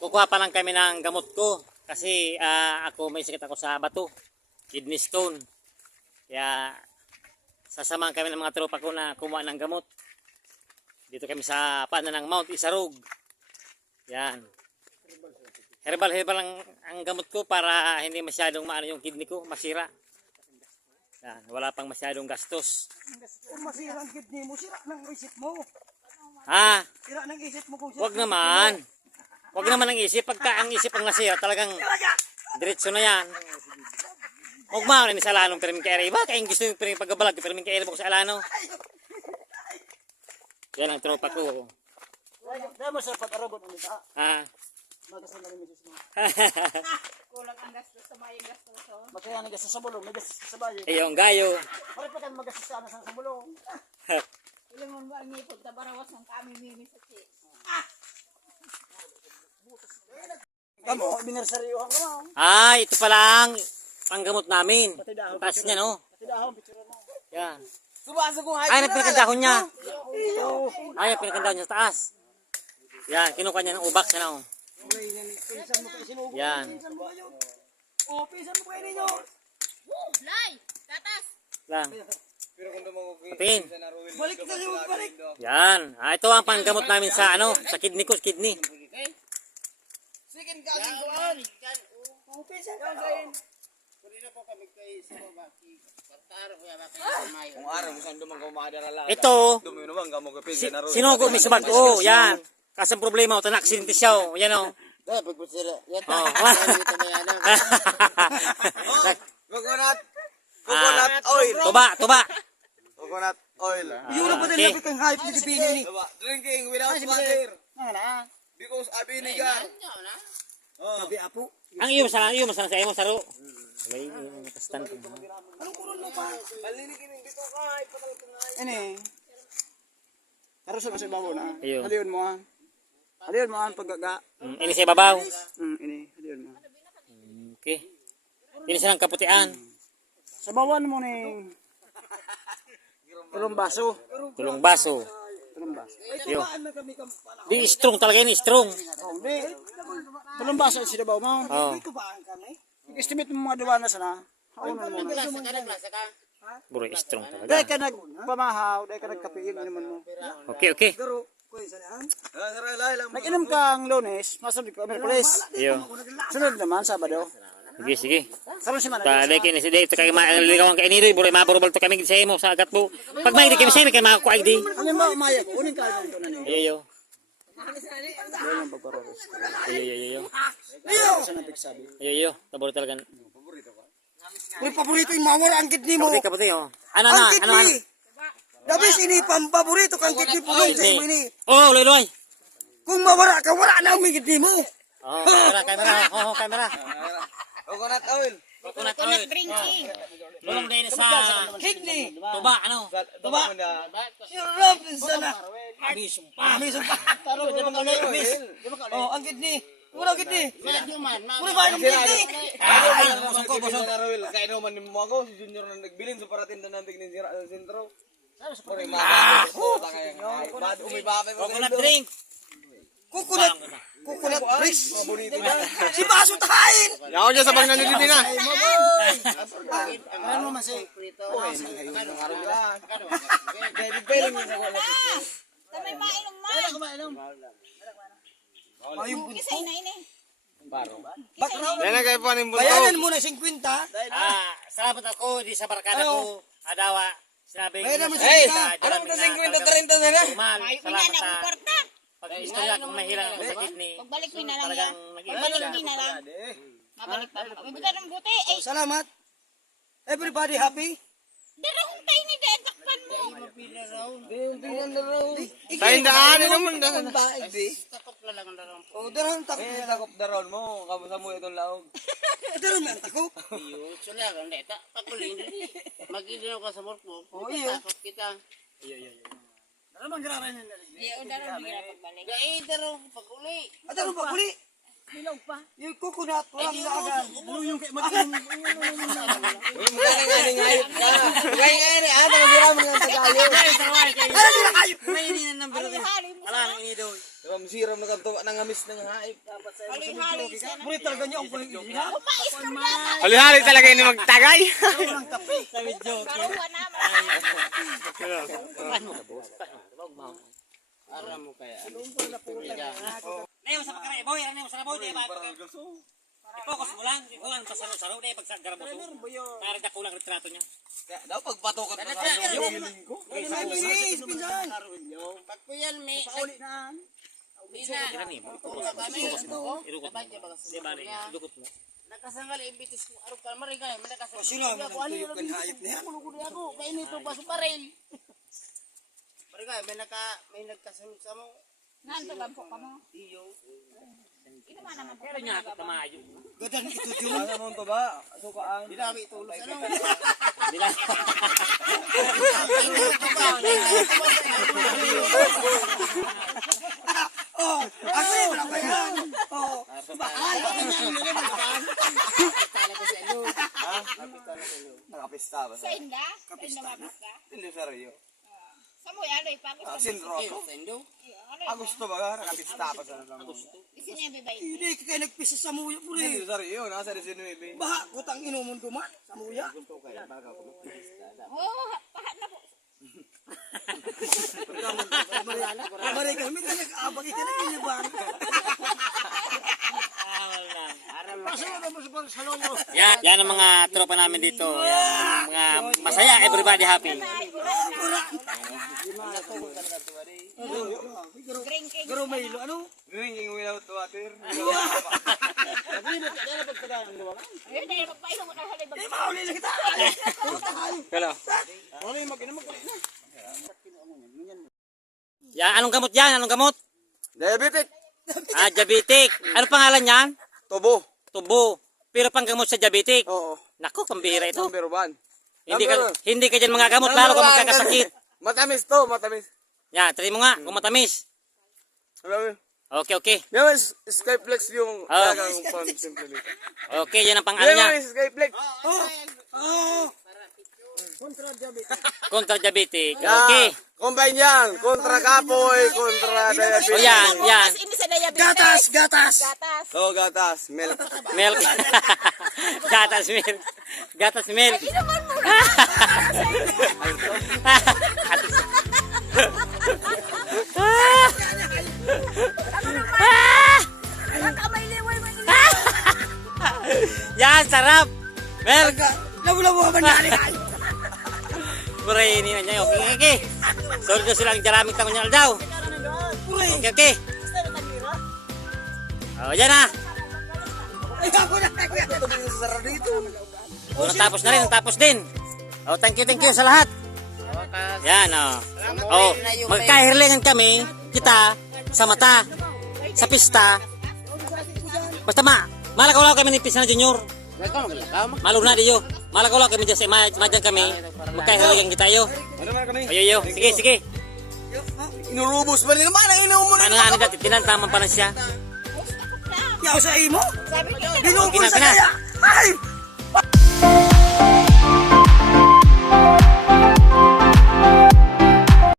Kukuha pa lang kami ng gamot ko kasi ako may sakit ako sa bato, kidney stone. Kaya sasamahan kami ng mga tropa ko na kumuha ng gamot. Dito kami sa paanan ng Mount Isarog. Yan. Herbal ang gamot ko para hindi masyadong maano yung kidney ko, masira. Yan, wala pang masyadong gastos. Kung masira ang kidney mo, sira ng isip mo. Ha? Sira ng isip mo kung sira. Wag naman. Wag naman ang isip. Pagka ang isip ang nasira, talagang diretso na yan. Huwag mo rin sa alanong pero min kaya iba. Kaya yung gusto yung pagbabalag, pero min kaya ko sa alano. Yan ang tropa ko. Dahil mo sa pag-arabot ulit ha. Ha? Magasan na rin misis mo. Kulang ang gastos sa mayang gastos. Magkaya nagastos sa bulong, may gastos ka sa bayan. Yung gayo. Pare pa kan magastos ka na sa bulong. Ilang mo ba ang ipod, tabarawas ng kami mimi sa chi. Kamo, binarsaryohan ka mo. Ito pa lang. Panggamot namin. Taas niya, no? Patidahon, picture mo. Yan. Subasa kong Ay, pinakandahon niya. Ay, pinakandahon niya sa taas. Yan, kinuha niya ng ubak. Yan, oh. Pinsan mo kayo sinubo. Yan. O, pinsan mo kayo ninyo. Lay! Tatas! Lang. Patingin. Balik ka siya, balik. Yan. Ito ang panggamot namin sa sa kidney ko, kidney. Sige, kagin ko an. O, pinsan ka kayo. Kung araw mo saan dumang kumadara lang. Ito, Dumi naman ka mo kapig na ro. sinugo mi sa bag. Oh, yan. Kasi ang problema, ito na aksidente siya. Oh. Yan, oh. Oh. Coconut oil. Tuba. Coconut oil. Yun ang pati lapit kang hype ni Pino ni. Drinking without water. Na. Because vinegar. Sabi apo. Ang iyo sa iyo saro. May kastan. Anong kurun mo pa? Palinikin dito ka. Ipatal ka nga. Ini. Harus sa bawo na. Iyo. Haliyon mo ah. Haliyon mo ang paggaga. Ini sa babaw. Ini, haliyon mo. Okay. Ini silang kaputian. Sa bawan mo ni tulong baso. Tulong baso. Tulong baso. Yo. Di strong talaga ini, strong. Oh, di. Tulong baso si dabaw mo. Oh. Estimate mo mga duwana sana. Haunan mo. Buro strong talaga. Dahil ka nagpamahaw, dahil ka nagkapiin, inuman mo. Okay. Pero, kuya saan? Lang. Nag-inom kang Lunes, masunod ka Merkulis. Yo. Sunod naman, Sabado. Sige. Karon si Manay. Tali kini si dito kay maligawan kay nido, buro maborobal to kami sa imo sa agat mo. Pag may di kami sa kay makuha di. Ano ba umaya ko? Unin ka ito na niyo. Yo. Yan ang pagparoros. Yo. Sa nabig sabi. Yo. Tabor talaga. Uy, paborito yung mawala ang kidney mo. Kapatid oh. Ano. Dabis ini paborito kang kidney po sa ini. Oh, loy. Kung mawala ka, wala na ang kidney mo. Oh, kamera. Coconut oil. Coconut oil. Drinking! Tulong din sa Kidney. tuba Tuba. Sirap sana. Abisong pa. Taro di ba ka miss? Oh, ang kidney. Wala ang kidney. Wala ba ang kidney? Bosong oil. Kaya naman mo ako si Junior na nagbilin sa parating na nandig ni sentro. Sorry, Coconut drink. Coconut drinks. Si Baso tahain. Yaw niya sa bang nandiyan na. Ano mo masay? Tamay mailong man! Kisay na ini. Yan na kayo po ng bunto. Bayanan mo na 50. Salamat ako di sa barkada ko. Adawa. Sinabi Bayanan mo Hey, sa ano mo 50-30 na na? Salamat Kunya na sa ang kwarta. pag-istorya kung mahirang ako sa kidney. Pagbalik mo na lang yan. Talagang nag-iba Pagbalik siya. mo na lang. Mabalik pa. Mabuta ng buti. Ay, Salamat. Everybody happy? darahong tayo ni Dad. Takpan mo. Kain daan naman na. Oh, darang takot. Takop daron mo. Kamusta mo itong laog? Darang ang takot. Mag-idinaw ka sa morpo. Oh, iyo. Takot kita. Darang manggararan yan. Di, o darahong bigla pagbalik. Dahil daro pag-uli. At ano pa kuli? Bilog pa. Yung coconut, walang lagan. Uy, magaling hayop ka. Magaling ano, magirami ng tagayo. Maininan ng bilog. Hali-hali mo Wala nang inido. Siram na kanto, nangamis ng hayop. Hali-hali mo sana. Muli talaga niya ang pangigila. Kumais ka na. Hali-hali talaga ini magtagay. Sa video. Karuha naman. Paano mo ka, boss? Aram mo kaya. Ayaw sa pagkaray, boy. Ayaw sa labaw. I-focus mo lang. Ikulang pa saro-saro. Dahil pag sa garabo to. Karagda ko lang retrato niya. Daw pagpatukan pa sa feeling ko. Bilis, pinsan. Pag po yan, may... Kira ni mo. I-focus mo. Irukot mo. Di ba rin? Dukot mo. Nakasanggal, imbitis ko. Araw ka, marigay. May nakasanggal. Sino ang tuyok ng hayop niya? Kuluguli ako. Kaya nito pa sa baril. Marigay, may nagkasunod sa mo. Nantagan po ka mo. Iyo. Ito man naman po. Pero niya ako tamayo. Gadan ito dyan. Ano to ba? Sukaan. Dinami tulos. Ano? Dila. Oh, ako yung wala pa yan. Oh, Nakapista ba? Sa inda? Sa inda mabas ka? Hindi sa Rio. Sa mo yan, ay pagos. Sinroso. Agusto ba? Nakapista pa sa nalang. Isi niya bibay. hindi ka kayo nagpisa sa muya po Hindi rin. sa Rio. Nasa 19. Baha, kutang inumon duman sa muya. Oh, pahat na po. Maray kami na nag-abag ka na kinibang. Yan ang mga tropa namin dito. Yan, mga masaya, everybody happy. Drinking. Garo may ilo, ano? Drinking without water. Ayun, dahil magpainom mo na halibag. Mahuli na kita. Hello. Yan, anong gamot yan? Anong gamot? Diabetic. Diabetic. Ano pangalan yan? Tobo. Tubo. Pero pang gamot sa diabetic. Oo. Nako, pambira ito. Number 1. Hindi ka dyan mga gamot, lalo ka magkakasakit. Matamis to, matamis. Yan, try mo nga, kung matamis. Okay, okay. Yan mas Skyflex yung talagang pang simple dito. Okay, yan ang pangalan niya. Yan mas Skyflex. Oh, Kontra diabetic. Yan. Okay. Combine yan. Kontra kapoy, kontra diabetes. O yan, yan. Ini sa diabetes. gatas, gatas. Gatas. Oh, gatas. Milk. Milk. Gatas milk. Gatas milk. Inuman mo na. Nakamay liway mo ini. Yan, sarap. Milk. Labu-labu ba na alay? Buray, ini na niya. Okay, okay. Sorry daw silang jaraming tangon niya daw. Okay, okay. O, yan na. Ay, ako na, ako yan. O, natapos na rin, natapos din. O, thank you sa lahat. Yan, o. O, magkahirlingan kami, kita, sa mata, sa pista. Basta malakaw kami ni Pista na Junior. Maluna diyo. Malakaw kami dyan sa madyan kami. Magkahirlingan kita yo. Ano man kami? Ayo, sige, sige. Inurubos ba nila? Mana inumo Ano nga nila, tinantaman pa na siya. Yaw sa imo? Sabi niya. Binubol sa Pina. kaya. Ay!